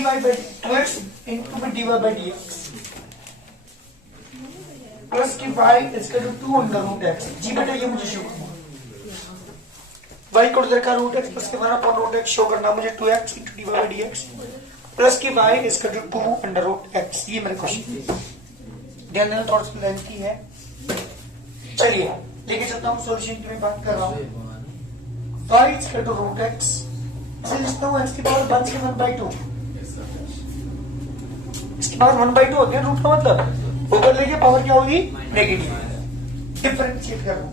dy by 2x into dy by dx plus की y इसका जो 2 अंडर रूट x जी बेटा ये मुझे शो करना y को उधर का रूट x प्लस के 1 अपॉन रूट x शो करना मुझे 2x into dy by dx plus की y इसका जो 2 अंडर रूट x ये मेरे क्वेश्चन ध्यान देना थोड़ा सा लेंथी है। चलिए लेके चलता हूँ सॉल्यूशन की मैं बात कर रहा हूँ। y इसका जो रूट x इसे लिखता हूँ x की पावर 1 से 1/2 इसकी पावर 1/2 होती है रूट का मतलब ऊपर लेके पावर क्या होगी नेगेटिव डिफरेंशिएट कर रहा हूँ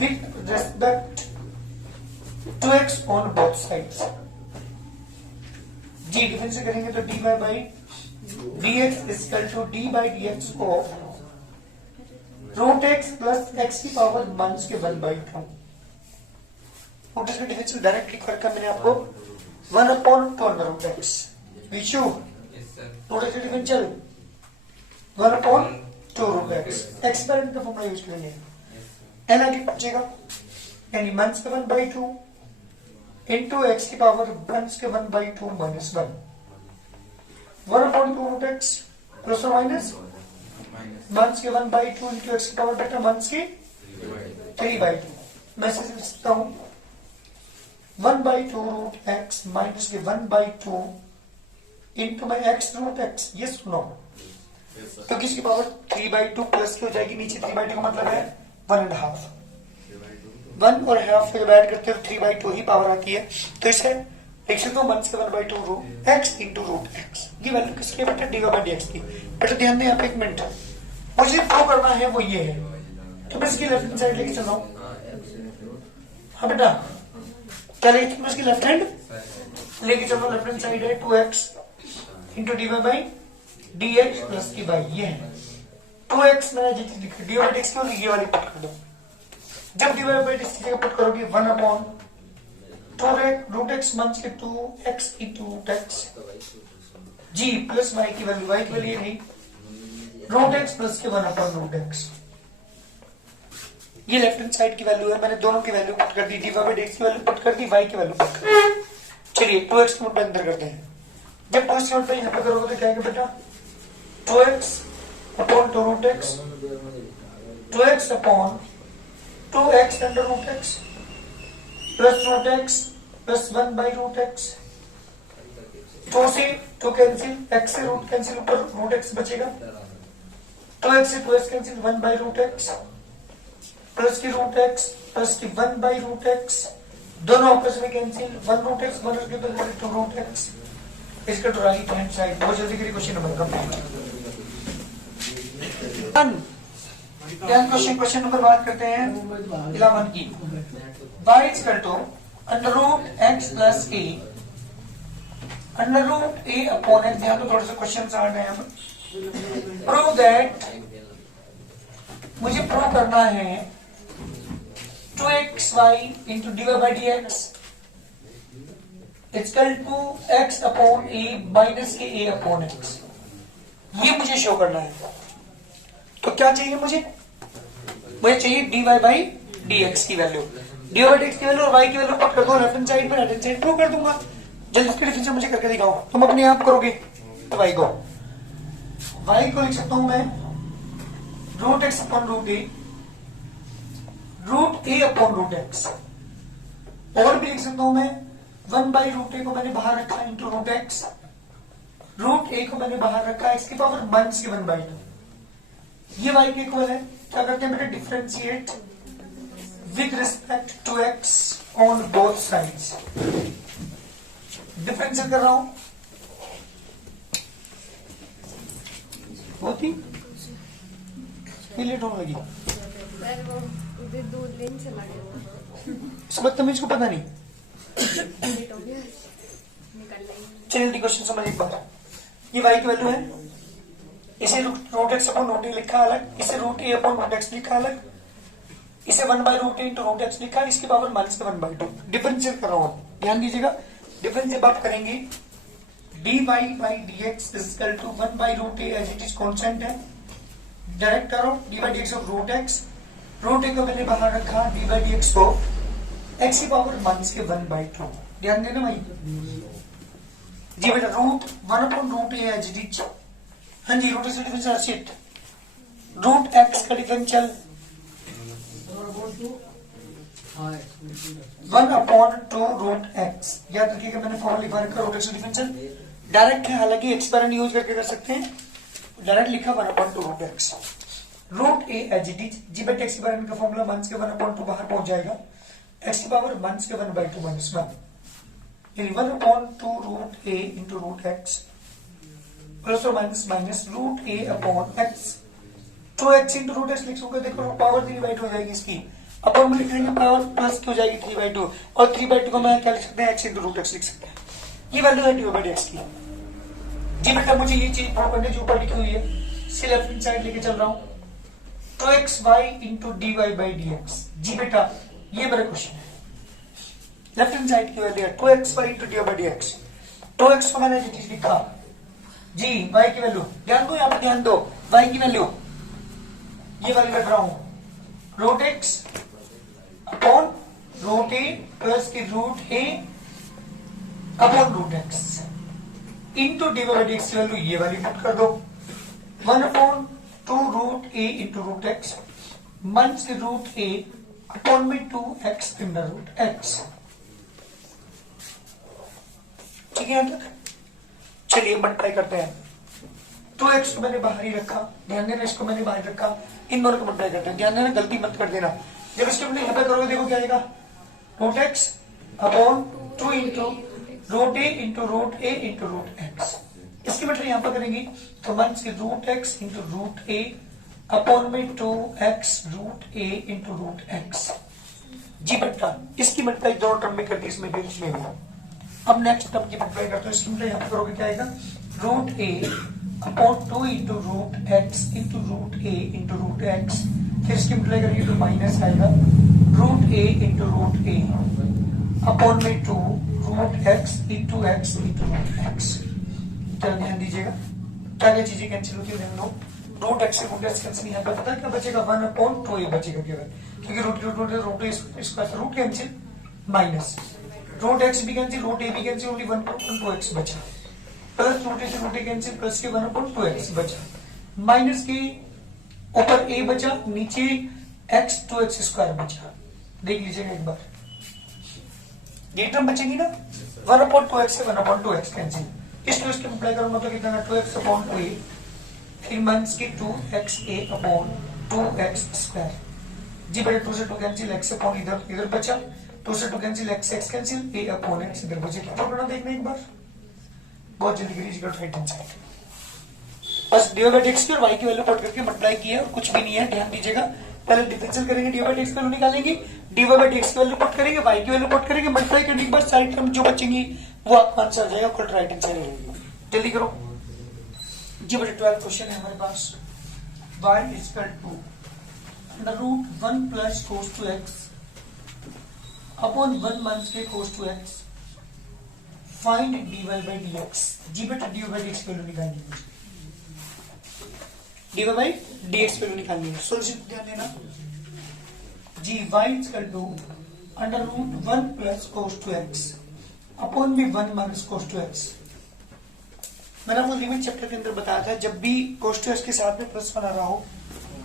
with respect to x on both sides जी डिफरेंशिएट करेंगे तो dy by dx is equal to d by dx of root x plus x की पावर 1 के 1/2 रूट x का डिफरेंशियल डायरेक्टली करके मैंने आपको 1 upon 2 under root x which root x का differential 1 upon 2 root x experiment का formula use करेंगे n आगे पहुंचेगा यानी 1 के 1/2 into x की पावर 1 के 1/2 minus 1 1 upon 2 root x plus or minus 1 के 1/2 into x की पावर बेटा 1 के 3/2 मैं इसे लिख सकता हूँ 1/2 root x minus के 1/2 into my x root x ये सुनो तो किसकी पावर 3/2 प्लस की हो जाएगी नीचे 3/2 का मतलब है 1.5 1 और हाफ जब ऐड करते हो 3/2 ही पावर आती है तो इसे लिख सकते हो 1 से 1/2 root x into root x ये वैल्यू किसकी बेटा dy by dx की बेटा ध्यान दें यहाँ पे एक मिनट मुझे प्रूव करना है वो ये है तो मैं इसकी लेफ्ट हैंड साइड लेके चल रहा हूँ हाँ बेटा क्या लेके मैं इसकी लेफ्ट हैंड लेके चल रहा हूँ लेफ्ट हैंड साइड है 2x into dy by dx plus की बाई ये है 2x मैंने लिखा dy by dx की ये वाली पुट कर दो जब dy by dx की जगह पुट करोगे 1 अपॉन 2 रूट x मंच के 2x इंटू रूट x जी प्लस y की वैल्यू ये नहीं रूट x प्लस के 1 अपॉन रूट x ये लेफ्ट हैंड साइड की वैल्यू है मैंने दोनों की वैल्यू पुट कर दी dy by dx की वैल्यू पुट कर दी y की वैल्यू पुट कर दी चलिए 2x नोट अंदर करते हैं जब 2x नोट पे यहाँ पे करोगे तो क्या आएगा बेटा 2x upon 2 root x 2x upon 2x under root x plus root x plus 1 by root x 2 से 2 कैंसिल x से रूट कैंसिल ऊपर रूट x बचेगा 2x से 2x कैंसिल 1 बाई रूट x प्लस की रूट x प्लस की 1 by root x दोनों आपस में cancel 1 root x 1 to root x इसका तो राइट हैंड साइड बहुत जल्दी करिए question number complete question number बात करते हैं 11 की y is equal to under root x plus a under root a upon x यहाँ पे थोड़े से क्वेश्चन आ रहे हैं प्रूव दैट मुझे प्रूव करना है 2xy into dy by dx it's equal to x upon a minus के a अपॉन x ये मुझे शो करना है तो क्या चाहिए मुझे चाहिए dy by dx की वैल्यू dy by dx की वैल्यू और y की वैल्यू पुट कर दो लेफ्ट हैंड साइड पे राइट हैंड साइड प्रूव कर दूंगा जल्दी इसके डिफरेंशियल मुझे करके दिखाओ तुम अपने आप करोगे तो y को लिख सकता हूं मैं root x upon root a upon root x और भी लिख सकता हूं मैं 1 बाई रूट a को मैंने बाहर रखा into root x root a को मैंने बाहर रखा इसकी पावर 1 से 1/2 ये y के इक्वल है क्या करते हैं बेटा differentiate with respect to x on both sides differentiate कर रहा हूं बहुत ही लेट होने लगी इस बदतमीज को पता नहीं चलिए क्वेश्चन समझ एक बार ये y की वैल्यू है इसे root x upon root a लिखा अलग इसे root a upon root x लिखा अलग इसे 1 by root a into root x लिखा इसकी पावर माइनस के 1/2 डिफरेंशिएट कर रहा हूं ध्यान दीजिएगा डिफरेंशिएट बात करेंगे dy by dx is equal to 1 by root a as it is constant है डायरेक्ट करो dy by dx of root x root a को मैंने बाहर रखा dy by dx को x की पावर माइनस के 1/2 ध्यान देना भाई जी बेटा root 1/√a as it is. हाँ जी, रूट एक्स का डिफरेंशियल शीट, रूट एक्स का डिफरेंशियल 1/2√x। याद रखिएगा मैंने फॉर्मूला लिखा रखा रूट एक्स का डिफरेंशियल डायरेक्ट है, हालांकि एक्सपेरेंट यूज करके कर सकते हैं। डायरेक्ट लिखा 1/2√x root a as it is. जी बेटा एक्सपेरेंट का फॉर्मूला 1 के 1/2 बाहर पहुंच जाएगा, x की पावर 1 के 1/2 माइनस 1 यानी 1/2√a into root x plus और minus minus root a upon x। 2x into root x लिखोगे, देखो पावर 3/2 हो जाएगी इसकी, अपन में लिख देंगे पावर प्लस की हो जाएगी 3/2 और 3/2 को मैं क्या लिख सकते हैं, x इंटू रूट एक्स लिख सकते हैं। ये वैल्यू है dy/dx की। जी बेटा मुझे ये चीज प्रूव करने जो ऊपर लिखी हुई है, इसे लेफ्ट हैंड साइड लेके चल रहा हूँ, 2xy इंटू dy/dx। जी बेटा ये मेरा क्वेश्चन है, लेफ्ट हैंड साइड की वैल्यू है 2xy इंटू dy/dx। 2x को मैंने चीज लिखा जी, y की वैल्यू ध्यान दो, यहाँ पे ध्यान दो, y की वैल्यू ये वाली रख रहा हूं, root x upon root a plus की root a upon root x into dy/dx की वैल्यू ये वाली पुट कर दो, 1/2√a into root x minus की रूट ए अपॉन में 2x अंडर रूट एक्स। ठीक है यहां तक? चलिए मल्टीप्लाई करते हैं। 2x को मैंने बाहर ही रखा, ध्यान देना, इसको मैंने बाहर रखा, इन दोनों को मल्टीप्लाई करते हैं, ध्यान देना, गलती मत कर देना। जब इसके अपने यहाँ पे करोगे देखो क्या आएगा, root x upon 2 into root a into root a into root x. इसकी मतलब यहाँ पर करेंगे तो मीन्स की root x into root a upon में 2x root a into root x. जी बेटा इसकी मल्टीप्लाई दोनों टर्म में कर दी, इसमें भी इसमें भी। अब नेक्स्ट टर्म की मल्टीप्लाई करते हो, इसकी मतलब यहाँ पे करोगे क्या आएगा, root a upon 2 into root x into root a into root x. फिर इसकी मल्टीप्लाई करेंगे तो माइनस आएगा root a into root a upon में 2 root x into root x. चलो ध्यान दीजिएगा क्या क्या चीजें कैंसिल होती है, ध्यान दो, रूट एक्स से रूट एक्स कैंसिल, यहाँ पे पता है क्या बचेगा, 1/2a बचेगा केवल, क्योंकि रूट इसका root cancel minus root x भी कैंसिल, रूट ए भी कैंसिल, ओनली 1/2x बचा, प्लस रूट ए से रूट ए कैंसिल, प्लस के 1/2x बचा, माइनस के ऊपर a बचा, नीचे x 2x² बचा। देख लीजिएगा एक बार, ये टर्म बचेगी ना, 1/2x से 1/2x कैंसिल, इसको इसके अप्लाई करूंगा तो कितना 2x अपॉन 2a, फिर माइनस के 2xa अपॉन 2x²। जी बेटा 2 से 2 कैंसिल, x अपॉन इधर बचा, 2 से 2 cancel, x cancel, a upon x इधर बचे। क्या करना देखना एक बार, बहुत जल्दी करिए, राइट हैंड साइड बस dy/dx की और y की वैल्यू पुट करके मल्टीप्लाई किया और कुछ भी नहीं है। ध्यान दीजिएगा, पहले डिफरेंशियल करेंगे, dy/dx की वैल्यू निकालेंगे, dy/dx की वैल्यू पुट करेंगे, y की वैल्यू पुट करेंगे, मल्टीप्लाई करने के बाद सारी टर्म जो बचेंगी वो आपका आंसर आ जाएगा, खुद राइट हैंड साइड रहेगी। जल्दी करो जी बेटा, 12 क्वेश्चन है हमारे पास। y = √1 plus cos 2x upon 1 minus के cos 2x फाइंड dy/dx। जी बेटा dy/dx की वैल्यू निकालनी है, dy/dx वैल्यू निकालनी है। सॉल्यूशन ध्यान देना जी, y = √1 plus cos 2x upon में 1 माइनस cos 2x। मैंने आपको लिमिट चैप्टर के अंदर बताया था, जब भी cos 2x के साथ में प्लस 1 आ रहा हो,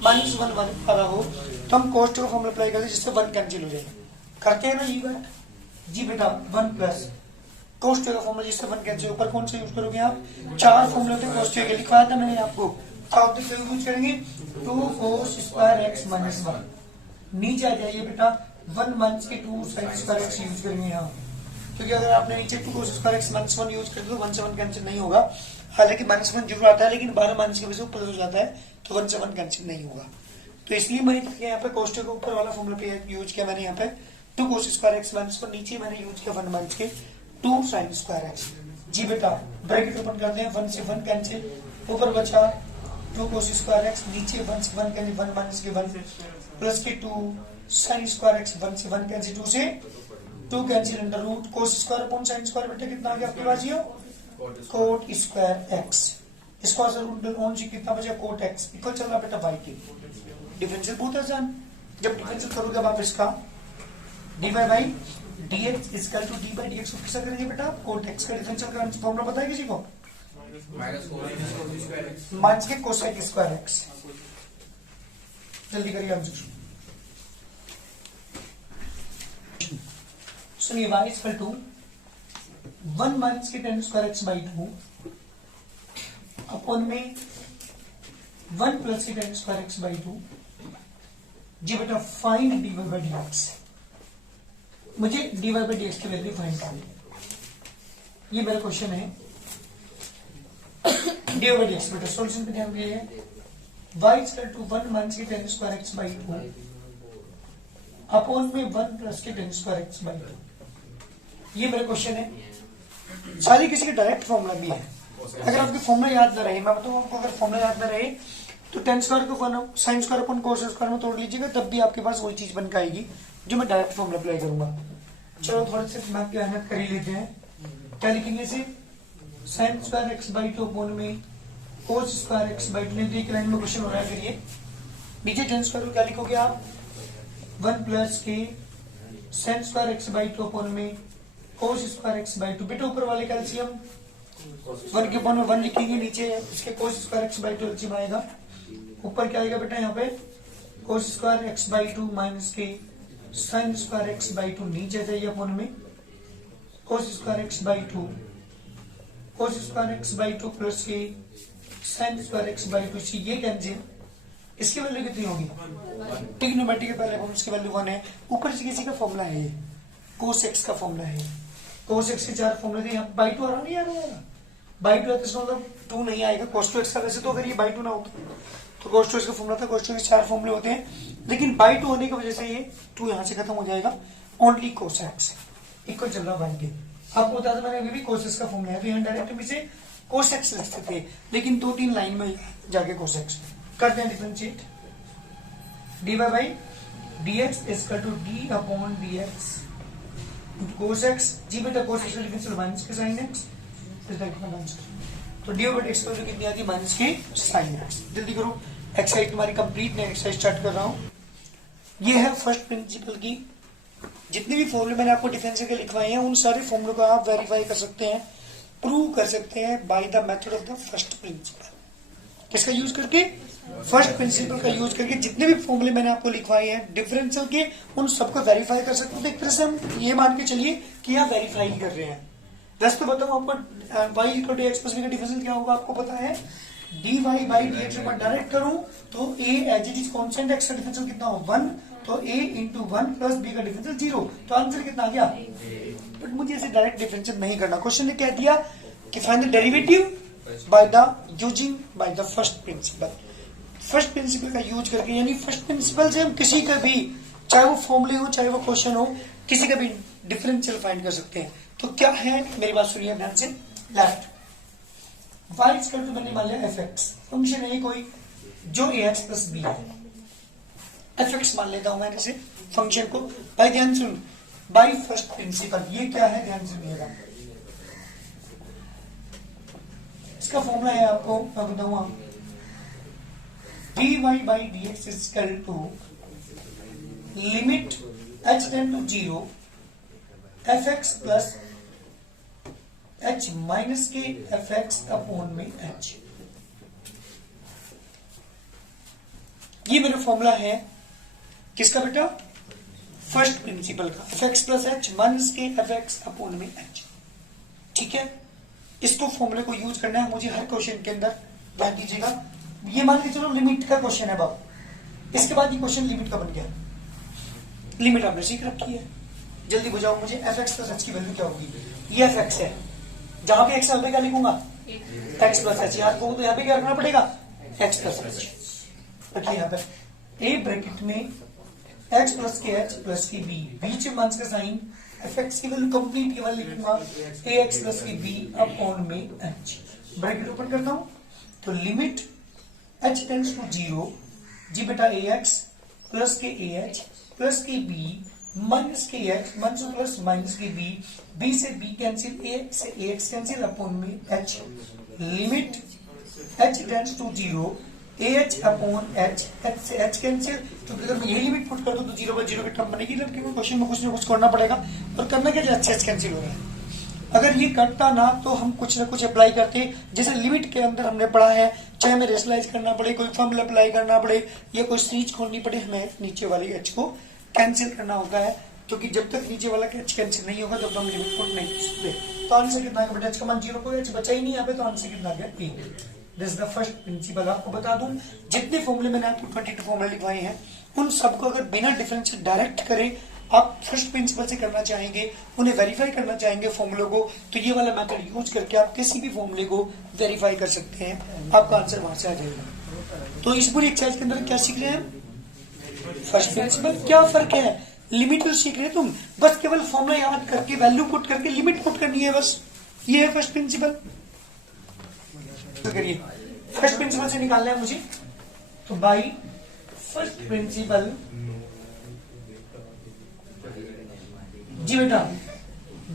-1 1 आ रहा हो, तो हम cos 2 का फॉर्मूला अप्लाई करते हैं, जिससे 1 कैंसिल हो जाएगा। करते हैं ना ये बात जी बेटा, 1 प्लस cos 2 का फॉर्मूला जिससे 1 कैंसिल, ऊपर कौन सा यूज करोगे आप, 4 फॉर्मूले थे cos 2 के, लिखवाया था मैंने आपको, यूज करेंगे 2 cos² x - 1, नीचे आ जाइए बेटा 1 माइनस के 2 sin² x यूज करेंगे यहाँ, क्योंकि अगर आपने नीचे 2 cos² x - 1 यूज कर दिया तो 1 से 1 कैंसिल नहीं होगा, हालांकि -1 जरूर आता है, लेकिन 12 माइनस के वजह से प्लस हो जाता है, तो 1 से 1 कैंसिल नहीं होगा। तो इसलिए मैंने यहाँ पे cos 2 के ऊपर वाला फॉर्मूला पे यूज किया, मैंने यहाँ पे 2 cos² x - 1, नीचे मैंने यूज किया 1 माइनस के 2 sin² x। जी बेटा ब्रैकेट ओपन करते हैं, 1 से 1 कैंसिल, ऊपर बचा 2 cos² x, नीचे 1 से 1 कैंसिल, 1 माइनस के 1 प्लस के 2 sin² x, 1 से 1 कैंसिल, 2 से 2 cancel, under root cos² upon sin² बेटा कितना आ गया आपके पास, ये cot² x, इसको ऑन से कितना बचा cot x इक्वल चल रहा बेटा y के। डिफरेंशियल बहुत आसान, जब डिफरेंशियल करोगे अब आप इसका dy/dx dx equal to d by d x को कैसा करेंगे बेटा? कोट एक्स का डिफरेंशियल फॉर्मूला पता है किसी को? माइनस के कोसेक स्क्वायर एक्स। जल्दी करिए आंसर। सुनिए, y इक्वल टू 1 माइनस के tan square x by 2 upon में 1 प्लस के टेन स्क्वायर एक्स बाई 2। जी बेटा find d y by d x. मुझे d y by d x की वैल्यू फाइंड करनी। ये मेरा क्वेश्चन है। D y by d x बेटा सॉल्यूशन पे ध्यान दिए y इक्वल टू 1 माइनस के tan square x by 2 upon में 1 प्लस के टेन स्क्वायर एक्स बाई 2। ये मेरा क्वेश्चन है। सारी किसी का डायरेक्ट फॉर्मूला भी है। अगर आपके फॉर्मूला याद ना रहे, मैं बताऊं आपको, अगर फॉर्मूला याद ना रहे तो टेन स्क्वायर को sine square upon cos square में तोड़ लीजिएगा, तब भी आपके पास वही चीज बन के आएगी जो मैं डायरेक्ट फॉर्मूला अप्लाई करूंगा। चलो थोड़ा सा मैथ की मेहनत कर ही लेते हैं। क्या लिखेंगे से? Sine square x by 2 upon में कोस स्क्वायर एक्स बाई 2। एक लाइन में क्वेश्चन हो रहा है। फिर ये नीचे टेन स्क्वायर को क्या लिखोगे आप? 1 प्लस के sine square x by 2 upon में कोस स्क्वायर एक्स बाई 2। बेटा ऊपर वाले का एलसीएम 1 के अपॉन में 1 लिखेंगे, नीचे इसके cos square x by 2 LCM आएगा। ऊपर क्या आएगा बेटा? यहाँ पे cos square x by 2 minus के साइन स्क्वायर एक्स बाई 2 नीचे जाइए अपॉन में cos square x by 2 cos square x by 2 plus के साइन स्क्वायर एक्स बाई 2। ये कैंसिल। इसकी वैल्यू कितनी होगी? ट्रिग्नोमेट्री के पहले इसकी वैल्यू 1 है। ऊपर से किसी का फॉर्मूला है, ये कोस एक्स का फॉर्मूला है। कोस एक्स के 4 फॉर्मूले थे। यहाँ बाई 2 आ रहा नहीं आ रहा? बाई 2 आता है मतलब 2 नहीं आएगा कोस टू एक्स का। वैसे तो अगर ये बाई 2 ना होता तो कोस टू एक्स का फॉर्मूला था। कोस टू के 4 फॉर्मूले होते हैं, लेकिन बाई 2 होने की वजह से ये 2 यहां से खत्म हो जाएगा। ओनली कोस एक्स इक्वल चल रहा बाई के। आपको बता मैंने अभी भी कोस एक्स का फॉर्मूला है, तो यहाँ डायरेक्ट में से कोस एक्स लिखते थे, लेकिन 2-3 लाइन में जाके कोस एक्स करते हैं differentiate. D y by d x equal to d upon d x cos x. जी बेटा कोस एक्स डिफरेंशियल माइनस के साइन एक्स। तो डी बाई डी एक्स पर कितनी आती है? माइनस के साइन एक्स। जल्दी करो, एक्सरसाइज तुम्हारी कंप्लीट नहीं, एक्सरसाइज स्टार्ट कर रहा हूं। ये है फर्स्ट प्रिंसिपल की जितने भी फॉर्मूले मैंने आपको डिफरेंशियल के लिखवाए हैं, उन सारे फॉर्मूलों को आप वेरीफाई कर सकते हैं, प्रूव कर सकते हैं by the method of the first principle. किसका यूज करके? फर्स्ट प्रिंसिपल का यूज करके जितने भी फॉर्मूले मैंने आपको लिखवाए हैं डिफरेंशियल के, उन सबको वेरीफाई कर सकते हैं। तो एक तरह से हम ये मान के चलिए कि आप वेरीफाई कर रहे हैं। बस तो बताऊं आपको y equal to x plus b का डिफरेंशियल क्या होगा? आपको पता है dy बाई डी एक्स पर डायरेक्ट करूं तो a as it is constant, x का डिफरेंशियल कितना हो? 1, तो a इंटू 1 प्लस b का डिफरेंशियल 0। तो आंसर कितना आ गया? बट मुझे ऐसे डायरेक्ट डिफरेंशियल नहीं करना। क्वेश्चन ने कह दिया कि find the derivative by the using by the first principle. First principle का यूज करके, यानी फर्स्ट प्रिंसिपल से हम किसी का भी, चाहे वो फॉर्मूले हो चाहे वो क्वेश्चन हो, किसी का भी डिफरेंशियल फाइंड कर सकते हैं। तो क्या है? मेरी बात सुनिए ध्यान से। लेफ्ट y इक्वल टू मैंने मान लिया एफ एक्स। फंक्शन है कोई जो ए एक्स प्लस बी है, एफ एक्स मान लेता हूं मैं इसे फंक्शन को। भाई ध्यान सुन, बाय फर्स्ट प्रिंसिपल ये क्या है? ध्यान सुनिएगा। इसका फॉर्मूला है, आपको मैं बताऊंगा, dy by d x equal to limit h tend to 0 f x plus h minus के एफ एक्स अपॉन में h। ये मेरा फॉर्मूला है किसका बेटा? फर्स्ट प्रिंसिपल का। F x plus h minus के एफ एक्स अपॉन में h। ठीक है, इसको फॉर्मूले को यूज करना है मुझे हर क्वेश्चन के अंदर। ध्यान दीजिएगा, ये मान के चलो लिमिट का क्वेश्चन है बाबू, इसके बाद ये क्वेश्चन लिमिट का बन गया। लिमिट आपने सीख रखी है, जल्दी बुझाओ मुझे। एफ एक्स प्लस एच की वैल्यू क्या होगी? ये एफ एक्स है, जहां पे एक्स है क्या लिखूंगा? X plus H. याद को तो यहाँ पे क्या रखना पड़ेगा? X plus H. रखिए यहाँ पे ए ब्रैकेट में एक्स प्लस के एच प्लस की बी, बीच में माइनस का साइन, एफ एक्स की वैल्यू कंप्लीट की वैल्यू लिखूंगा ए एक्स प्लस की बी अपॉन में एच। ब्रैकेट ओपन करता हूं तो लिमिट एच टेंड्स टू 0 जी बेटा ए एक्स प्लस के ए एच प्लस के बी माइनस के एक्स माइनस प्लस माइनस के बी, बी से बी कैंसिल, ए से एक्स कैंसिल अपॉन में h. Limit h tends to 0 AH upon H, H से H cancel, क्योंकि अगर मैं यही लिमिट पुट कर दूं तो 0 बाय 0 की टर्म बनेगी, क्योंकि क्वेश्चन में कुछ ना कुछ करना पड़ेगा। और करना क्या, H कैंसिल हो रहा है। अगर ये कटता ना तो हम कुछ ना कुछ अप्लाई करते, जैसे लिमिट के अंदर हमने पढ़ा है, चाहे हमें रेशनलाइज करना पड़े, कोई फॉर्मूला अप्लाई करना पड़े या कोई सीरीज खोलनी पड़े, हमें नीचे वाली H को कैंसिल करना होता है, क्योंकि जब तक नीचे वाला H कैंसिल नहीं होगा तब तक हम लिमिट पुट नहीं कर सकते। तो आंसर कितना है बेटा, H का मान 0, कोई H बचा ही नहीं यहाँ पे, तो आंसर कितना गया 3। This is the first principle. आपको बता दूं, जितने फॉर्मूले मैंने आपको 22 फॉर्मूले लिखवाए हैं, उन सबको अगर बिना डिफरेंशियल डायरेक्ट करें आप फर्स्ट प्रिंसिपल से करना चाहेंगे, उन्हें वेरीफाई करना चाहेंगे फॉर्मूले को, तो ये वाला मेथड यूज करके आप किसी भी फॉर्मूले को वेरीफाई कर सकते हैं, आपका आंसर वहां से आ जाएगा। तो इस पूरी एक्सरसाइज के अंदर क्या सीख रहे हैं, फर्स्ट प्रिंसिपल। क्या फर्क है, लिमिट तो सीख रहे हैं तुम, बस केवल फॉर्मूला याद करके वैल्यू पुट करके लिमिट पुट करनी है, बस ये है फर्स्ट प्रिंसिपल। तो करिए, फर्स्ट प्रिंसिपल से निकालना है मुझे, तो बाई फर्स्ट प्रिंसिपल जी बेटा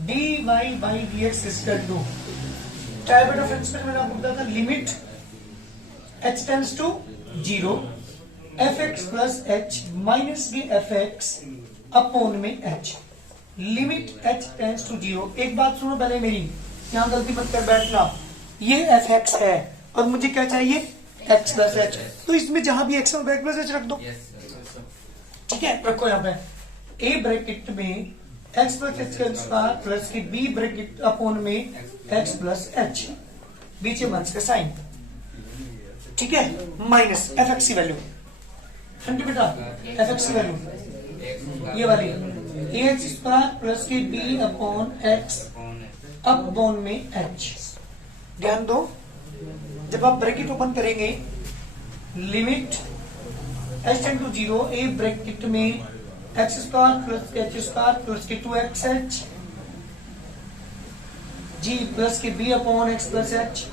dy by dx equal to, क्या बेटा प्रिंसिपल मैंने आपको बताया था, limit h tends to 0 fx plus h minus के fx अपॉन में h, limit h tends to 0। एक बात सुनो पहले मेरी, यहां गलती मत कर बैठना, ये fx है और मुझे क्या चाहिए x प्लस h, तो इसमें जहां भी x और प्लस h रख दो, ठीक है, रखो यहाँ पे a ब्रैकेट में x प्लस h का स्क्वायर प्लस की b ब्रैकेट अपॉन में x प्लस h, बीच में माइनस का साइन, ठीक है, माइनस fx की वैल्यू, समझे बेटा, fx की वैल्यू ये वाली ax स्क्वायर प्लस की b अपॉन x अपॉन में h। ध्यान दो, जब आप ब्रैकेट ओपन करेंगे, limit h tend to 0 a bracket में x square plus h square plus के 2xh g प्लस के b upon x plus h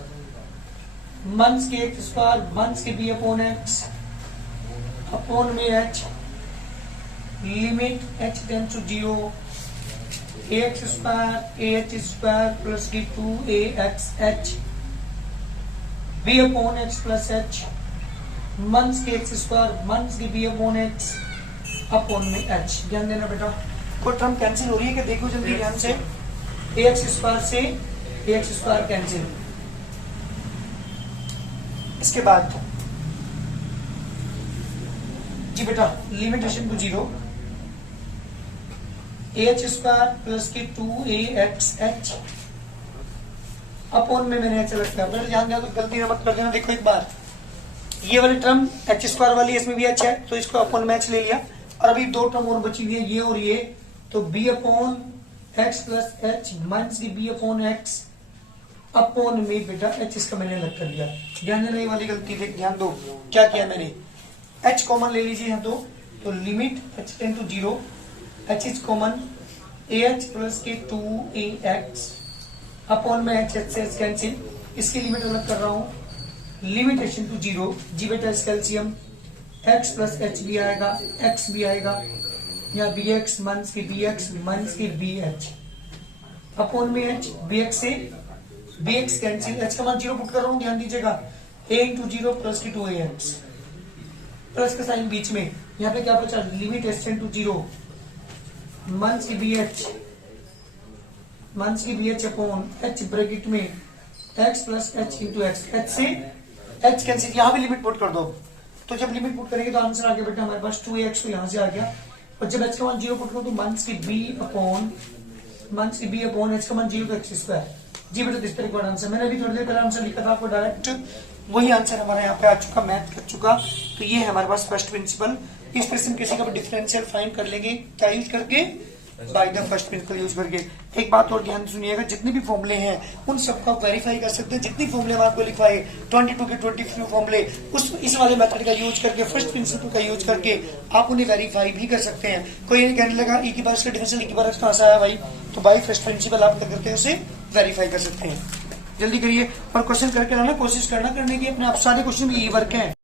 minus के x स्क्वायर माइनस के b अपॉन x अपॉन में h, limit h tend to 0 ax square ah square plus की 2axh b upon x plus h minus के x square minus के b upon x upon में h। ध्यान देना बेटा, कोई टर्म कैंसिल हो रही है क्या, देखो जल्दी ध्यान से, ax स्क्वायर से ax स्क्वायर कैंसिल। इसके बाद जी बेटा limitation to 0 ah square plus की 2axh अपॉन में मैंने h रखा है, पर ध्यान दिया तो गलती मत कर देना। देखो एक बार, ये वाली टर्म h स्क्वायर वाली इसमें भी h है, तो इसको अपॉन में h ले लिया, और अभी दो टर्म और बची हुई है, ये और ये, तो b upon x plus h minus की b अपॉन x अपॉन में बेटा h इसका मैंने अलग कर लिया। ध्यान देना, ये वाली गलती देख, ध्यान दो क्या किया मैंने, h कॉमन ले लीजिए यहाँ तो limit h tend to 0 h is common ah plus के 2ax अपॉन में h से h कैंसिल, इसकी लिमिट अलग कर रहा हूँ, लिमिटेशन टू 0 जी बेटा इस कैल्शियम x प्लस h भी आएगा, x भी आएगा, या bx माइनस के bx माइनस के bh अपॉन में h, bx से bx कैंसिल, h का मान 0 पुट कर रहा हूँ, ध्यान दीजिएगा, a इंटू 0 प्लस की 2ax प्लस का साइन बीच में, यहाँ पे क्या बचा, limit h tend to 0 minus की bh अपॉन h ब्रैकेट में x plus h into x, h से h कैंसिल, यहाँ भी लिमिट पुट कर दो, तो जब लिमिट पुट करेंगे तो आंसर आ गया बेटा हमारे पास 2ax, तो यहाँ से आ गया, और जब h का मान 0 पुट करो तो माइनस की b अपॉन h का मान 0 तो x स्क्वायर। जी बेटा इस तरह का आंसर, मैंने अभी थोड़ी देर पहले आंसर लिखा था आपको, डायरेक्ट वही आंसर हमारे यहाँ पे आ चुका, मैथ कर चुका। तो ये है हमारे पास फर्स्ट प्रिंसिपल। इस तरह से हम किसी का भी डिफरेंशियल फाइंड कर लेंगे, क्या यूज करके, by the first principle use करके। एक बात और ध्यान सुनिएगा, जितने भी फॉर्मूले हैं उन सबका वेरीफाई कर सकते हैं, जितनी फॉर्मूले हम आपको लिखवाए 22 के 23 फॉर्मूले, उस इस वाले मेथड का यूज करके, फर्स्ट प्रिंसिपल का यूज करके आप उन्हें वेरीफाई भी कर सकते हैं। कोई ये कहने लगा ई की बार इसका डिफरेंशियल ई की बार कहां से आया भाई, तो बाय फर्स्ट प्रिंसिपल आप क्या करते हैं, उसे वेरीफाई कर सकते हैं। जल्दी करिए और क्वेश्चन करके लाना, कोशिश करना करने की, अपने आप सारे क्वेश्चन में यही वर्क है।